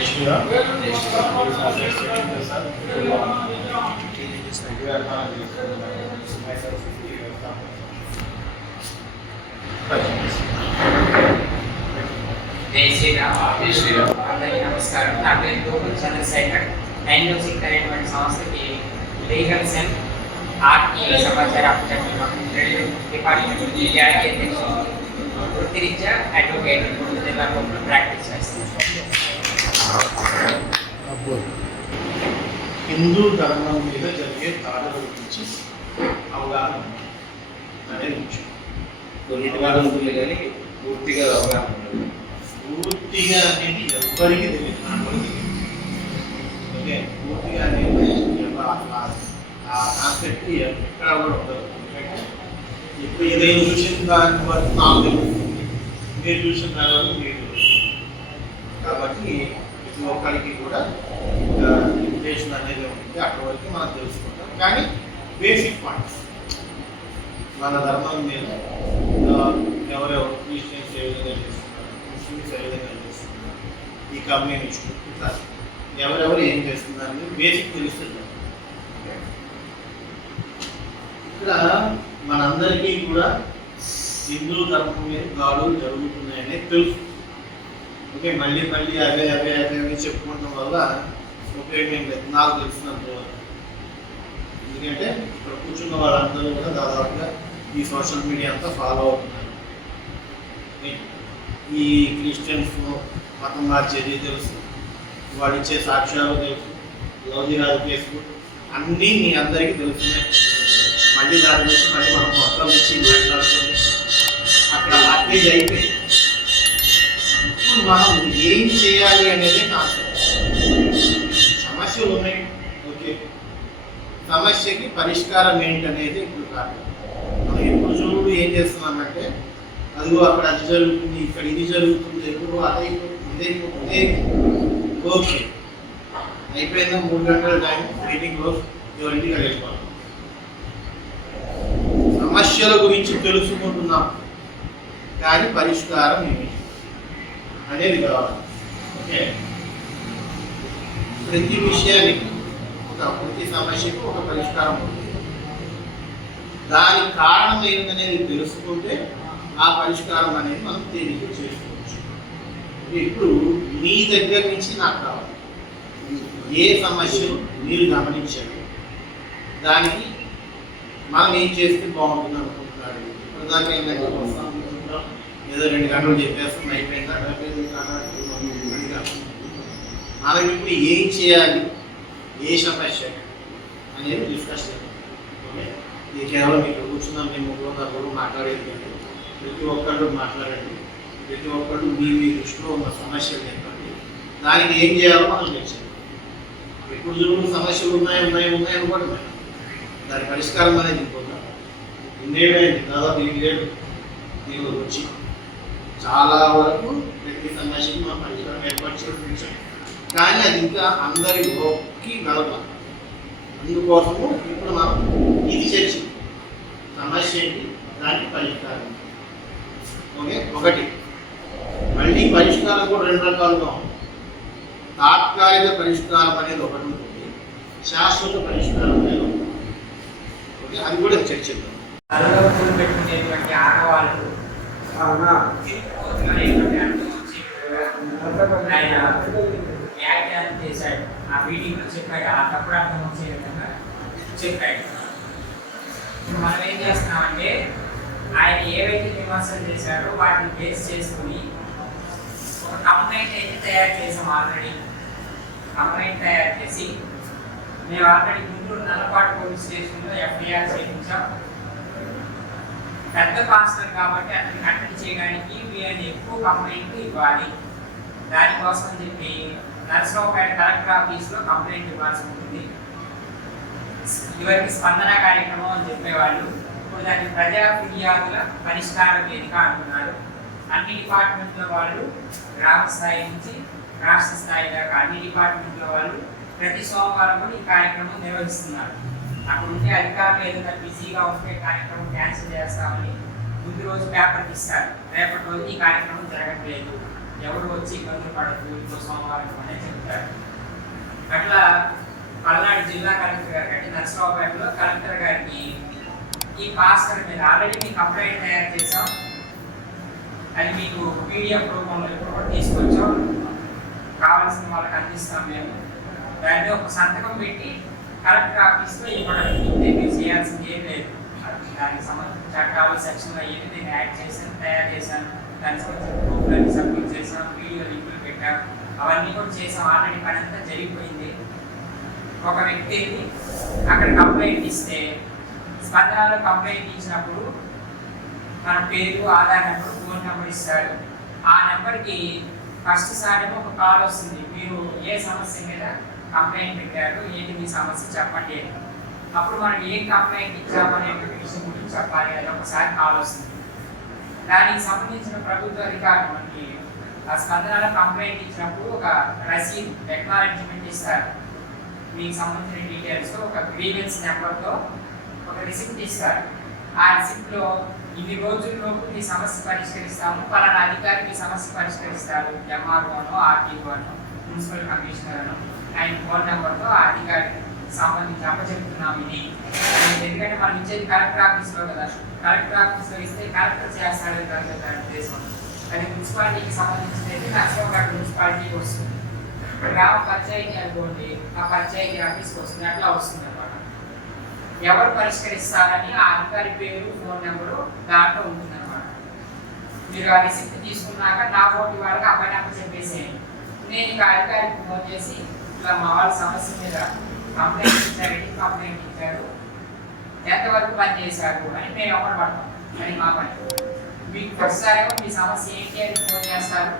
శ్రీరామ్ జై శ్రీరామ్. జై శ్రీరామ్ జై శ్రీరామ్. అందరికీ నమస్కారం నా పేరు గోకుల్ చంద్రశేఖర్ నైన్లో సిక్ అనేటువంటి సంస్థకి లీగల్ సెల్ ఆర్టీ సమాచార అభివృద్ధి డిపార్ట్మెంట్ జాతీయ అధ్యక్షుడు వృత్తిరీత్యా అడ్వకేట్ గుంటూరు జిల్లాలో ప్రాక్టీస్ చేస్తున్నాను అబ్బో. హిందూ ధర్మం మీద జరిగే దాడుల గురించి అవగాహన అనేది ముఖ్యం కొన్ని అవగాహన ఉంటుంది కానీ పూర్తిగా అవగాహన పూర్తిగా అనేది ఎవ్వరికి తెలియదు ఓకే? పూర్తిగా అనేది ఆ- కాన్సెప్ట్ ఎక్కడ కూడా ఉండదు. ఇప్పుడు ఏదైనా చూసిన దాన్ని బట్టి నాకు తెలుస్తుంది మీరు చూసిన దాని వల్ల మీరు కాబట్టి ఒక్కరికి కూడా లిమిటేషన్ అనేది ఉంటుంది. అక్కడ వరకు మనం తెలుసుకుంటాం. కానీ బేసిక్ పాయింట్స్ మన ధర్మం మీద ఎవరెవరు క్రిస్టియన్స్ ఏ విధంగా చేస్తున్నారు? ముస్లిమ్స్ ఏ విధంగా చేస్తున్నారు? ఈ కమ్యూనిస్ట్ ఇట్లా ఎవరెవరు ఏం చేస్తున్నారు అనేది బేసిక్ తెలుస్తుంది ఇక్కడ మనందరికీ కూడా హిందూ ధర్మం మీద దాడులు జరుగుతున్నాయని తెలుసు. ఓకే మళ్ళీ మళ్ళీ అవే అవే అవే అని చెప్పుకోవడం వల్ల ఉపయోగం ఏం లేదు నాకు తెలిసినంత ఎందుకంటే ఇక్కడ కూర్చున్న వాళ్ళందరూ కూడా దాదాపుగా ఈ సోషల్ మీడియా అంతా ఫాలో అవుతున్నారు. ఈ క్రిస్టియన్స్ మతం మార్చేది తెలుసు. వాళ్ళు ఇచ్చే సాక్ష్యాలు తెలుసు. లౌజిరాజు కేసు అన్నీ మీ అందరికీ తెలుస్తున్నాయి మళ్ళీ దాని గురించి మళ్ళీ మనం మొత్తం ఇచ్చి మాట్లాడుతుంది అక్కడ లాక్వేజ్ అయిపోయింది. ఇప్పుడు మనం ఏం చేయాలి అనేది కాన్సెప్ట్. సమస్యలు ఉన్నాయి ఓకే. సమస్యకి పరిష్కారం ఏంటనేది ఇప్పుడు కాదు మనం ఎప్పుడు చూడు ఏం చేస్తున్నామంటే అదిగో అక్కడ అది జరుగుతుంది ఇక్కడ ఇది జరుగుతుంది ఎప్పుడు అదైపోతుంది ఇదైపోతుంది ఓకే. అయిపోయిందా? మూడు గంటల టైం. మీటింగ్లో ఎవరింటికి వెళ్ళిపోవాలి సమస్యల గురించి తెలుసుకుంటున్నాం. కానీ పరిష్కారం ఏమి అనేది కావాలి ఓకే? ప్రతి విషయానికి ఒక ప్రతి సమస్యకు ఒక పరిష్కారం ఉంటుంది దాని కారణం ఏంటనేది తెలుసుకుంటే ఆ పరిష్కారం అనేది మనం తేలిక చేసుకోవచ్చు. ఇప్పుడు మీ దగ్గర నుంచి నాకు కావాలి. ఏ సమస్యను మీరు గమనించండి. దానికి మనం ఏం చేస్తే బాగుంటుంది అనుకుంటున్నారు? ఇప్పుడు ఏదో రెండు గంటలు చెప్పేస్తాం అయిపోయిందా? అయిపోయింది మనం ఇప్పుడు ఏం చేయాలి? ఏ సమస్య అనేది డిస్కస్ చేయాలి ఇది కేవలం ఇక్కడ కూర్చున్నాం మేము ముగ్గురు నలుగురు మాట్లాడేది ప్రతి ఒక్కళ్ళు మాట్లాడండి. ప్రతి ఒక్కళ్ళు మీ మీ దృష్టిలో ఉన్న సమస్యలు చెప్పండి. దానికి ఏం చేయాలో మనం తెలిసింది ఎప్పుడు చూడు సమస్యలు ఉన్నాయి ఉన్నాయి ఉన్నాయి అనుకోండి. దాని పరిష్కారం అనేది ఇంకొక. ఇన్నేళ్ళైంది దాదాపు ఎనిమిదేళ్ళు దీనిలో వచ్చి చాలా వరకు ప్రతి సమస్యకి మా పరిష్కారం ఏర్పాటు కానీ అది ఇంకా అందరిలోకి వెళ్ళాలి అందుకోసము ఇప్పుడు మనం ఇది చర్చ. సమస్య ఏంటి? దానికి పరిష్కారం. ఓకే? ఒకటి. మళ్ళీ పరిష్కారం కూడా రెండు రకాలుగా ఉంది. తాత్కాలిక పరిష్కారం అనేది ఒకటి ఉంటుంది. శాశ్వత పరిష్కారం అనేది ఒకటి ఉంటుంది. ఓకే? అది కూడా చర్చిద్దాం తలలో పెట్టుకునేటువంటి ఆడవాళ్ళు అనేటువంటి అనుభవం ఆయన వ్యాఖ్యానం చేశాడు ఆ మీటింగ్లో చెప్పాడు. ఆ తప్పుడు అర్థం వచ్చే విధంగా చెప్పాడు ఇప్పుడు మనం ఏం చేస్తున్నామంటే ఆయన ఏవైతే విమర్శలు చేశారో వాటిని బేస్ చేసుకుని ఒక కంప్లైంట్ అయితే తయారు చేసాం ఆల్రెడీ కంప్లైంట్ తయారు చేసి మేము ఆల్రెడీ గుంటూరు నల్లపాటు పోలీస్ స్టేషన్లో ఎఫ్ఐఆర్ చేయించాం. పెద్ద పాస్టర్ కాబట్టి అతను కట్టడి చేయడానికి వీళ్ళని ఎక్కువ కంప్లైంట్ ఇవ్వాలి. దానికోసం చెప్పి నరసరావుపేట కలెక్టర్ ఆఫీస్లో కంప్లైంట్ ఇవ్వాల్సి ఉంటుంది. ఇవరికి స్పందన కార్యక్రమం అని చెప్పేవాళ్ళు ఇప్పుడు దాన్ని ప్రజా ఫిర్యాదుల పరిష్కార వేదిక అంటున్నారు. అన్ని డిపార్ట్మెంట్ల వాళ్ళు గ్రామ స్థాయి నుంచి రాష్ట్ర స్థాయి దాకా అన్ని డిపార్ట్మెంట్ల వాళ్ళు ప్రతి సోమవారం కూడా ఈ కార్యక్రమం నిర్వహిస్తున్నారు. అక్కడ ఉండే అధికారులు ఏదైనా బిజీగా ఉంటే కార్యక్రమం క్యాన్సిల్ చేస్తామని ముందు రోజు పేపర్ ఇస్తారు. రేపటి రోజు ఈ కార్యక్రమం జరగట్లేదు. ఎవరు వచ్చి ఇబ్బంది పడద్దు ఇంకో సోమవారం అనే చెప్తారు. అట్లా పల్నాడు జిల్లా కలెక్టర్ గారికి అంటే నర్సరావుపేటలో కలెక్టర్ గారికి ఈ పాస్టర్ మీద ఆల్రెడీ మీ కంప్లైంట్ తయారు చేసాం అది మీకు పీడిఎఫ్ రూపంలో ఇప్పుడు కూడా తీసుకొచ్చాం. కావాల్సిన వాళ్ళకి అందిస్తాం మేము. దాన్ని ఒక సంతకం పెట్టి కరెక్ట్ ఆఫీస్లో ఇవ్వడం మీరు చేయాల్సింది ఏం లేదు దానికి సంబంధించిన చట్టాలు సెక్షన్లో అయ్యి నేను యాడ్ చేశాను తయారు చేశాను దానికి సంబంధించిన ప్రూఫ్లన్నీ సబ్మిట్ చేసాం వీడియో లింకులు పెట్టాం అవన్నీ కూడా చేసాం ఆల్రెడీ పని అంతా జరిగిపోయింది. ఒక వ్యక్తి అక్కడ కంప్లైంట్ ఇస్తే స్పందనలో కంప్లైంట్ ఇచ్చినప్పుడు మన పేరు ఆధార్ నెంబర్ ఫోన్ నెంబర్ ఇస్తాడు. ఆ నెంబర్కి ఫస్ట్ సారి ఒక కాల్ వస్తుంది. మీరు ఏ సమస్య మీద కంప్లైంట్ పెట్టారు ఏంటి మీ సమస్య చెప్పండి అప్పుడు మనం ఏం కంప్లైంట్ ఇచ్చామనే విషయం గురించి చెప్పాలి అని ఒకసారి కాల్ వస్తుంది దానికి సంబంధించిన ప్రభుత్వ అధికారులు మనకి ఆ స్పందనలో కంప్లైంట్ ఇచ్చినప్పుడు ఒక రసీద్ అక్నాలెడ్జ్మెంట్ ఇస్తారు. మీకు సంబంధించిన డీటెయిల్స్ ఒక గ్రీవెన్స్ నెంబర్తో ఒక రిసిప్ట్ ఇస్తారు. ఆ రిసిప్ట్లో ఇన్ని రోజుల్లోపు మీ సమస్య పరిష్కరిస్తాము పలానా అధికారి మీ సమస్య పరిష్కరిస్తారు ఎంఆర్ఓను ఆర్టీఓను మున్సిపల్ కమిషనర్ను ఆయన ఫోన్ నెంబర్తో ఆ అధికారికి సంబంధించి అప్పచెప్తున్నాం ఇది. ఎందుకంటే మనం ఇచ్చేది కలెక్టర్ ఆఫీస్లో కదా. కలెక్టర్ ఆఫీస్లో ఇస్తే కలెక్టర్ చేస్తాడని దాని ఉద్దేశం. అది మున్సిపాలిటీకి సంబంధించినది నర్సరావుపేట మున్సిపాలిటీకి వస్తుంది. గ్రామ పంచాయతీ అనుకోండి ఆ పంచాయతీ ఆఫీస్కి వస్తుంది అట్లా వస్తుంది అనమాట ఎవరు పరిష్కరిస్తారని ఆ అధికారి పేరు ఫోన్ నెంబరు దాంట్లో ఉంటుంది అనమాట మీరు ఆ రిసిప్ట్ తీసుకున్నాక నా పోటీ వాళ్ళకి అబ్బాయి నెంబర్ చెప్పేసేయండి. నేను ఇక అధికారికి ఫోన్ చేసి ఇట్లా మా వాళ్ళ సమస్య మీద కంప్లైంట్ ఇచ్చారు కంప్లైంట్ ఇచ్చారు? ఎంతవరకు పని చేశారు అని మేము ఎవరు పడతాం. అని మా పని. మీకు ఒకసారేమో మీ సమస్య ఏంటి అని ఫోన్ చేస్తారు.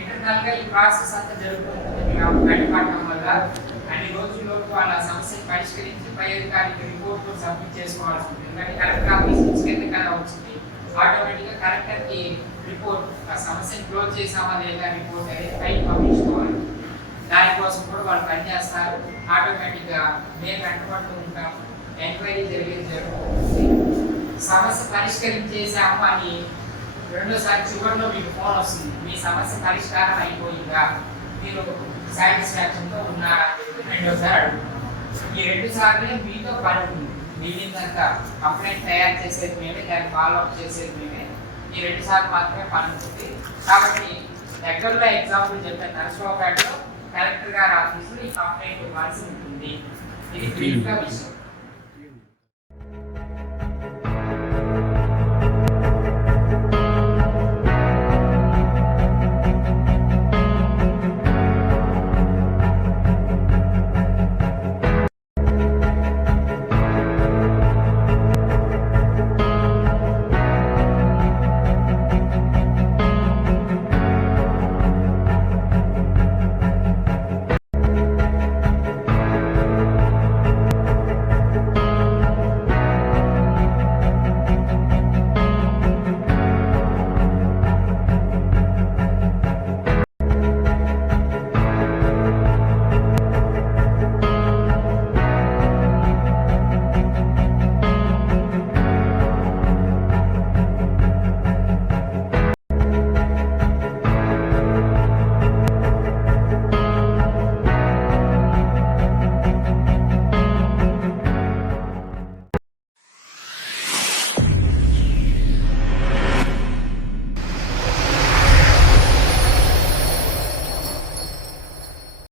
ఇంటర్నల్గా ఈ ప్రాసెస్ అంతా జరుగుతుంది. మీరు బయటపడటం వల్ల అన్ని రోజుల్లోపు వాళ్ళ సమస్యను పరిష్కరించి పై అధికారికి రిపోర్ట్ సబ్మిట్ చేసుకోవాల్సి ఉంటుంది. ఎందుకంటే కలెక్టర్ ఆఫీస్ నుంచి కింద కదా వచ్చింది. ఆటోమేటిక్గా కలెక్టర్ రిపోర్ట్ ఆ సమస్యను క్లోజ్ చేసామా లేదా రిపోర్ట్ అనేది పైకి పంపించుకోవాలి. దానికోసం కూడా వాళ్ళు పనిచేస్తారు ఆటోమేటిక్గా మేము వెంటబడుతూ ఉంటాం. ఎంక్వైరీ జరిగేది జరుగుతుంది. సమస్య పరిష్కరించేసాము అని రెండోసారి చివరిలో మీకు ఫోన్ వస్తుంది. మీ సమస్య పరిష్కారం అయిపోయిందా? మీరు సాటిస్ఫాక్షన్తో ఉన్నారా అని చెప్పి రెండోసారి అడుగుతాం. ఈ రెండు సార్లే మీతో పని ఉంది. మిగిలిందంతా కంప్లైంట్ తయారు చేసేది మేమే దాన్ని ఫాలో అప్ చేసేది మేమే. ఈ రెండు సార్లు మాత్రమే పని ఉంటుంది కాబట్టి దగ్గరలో ఎగ్జాంపుల్ చెప్పాను. నరసరావుపేటలో కలెక్టర్ గారి ఆఫీసులో ఈ కంప్లైంట్ ఇవ్వాల్సి ఉంటుంది. ఇది బ్రీఫ్గా విషయం.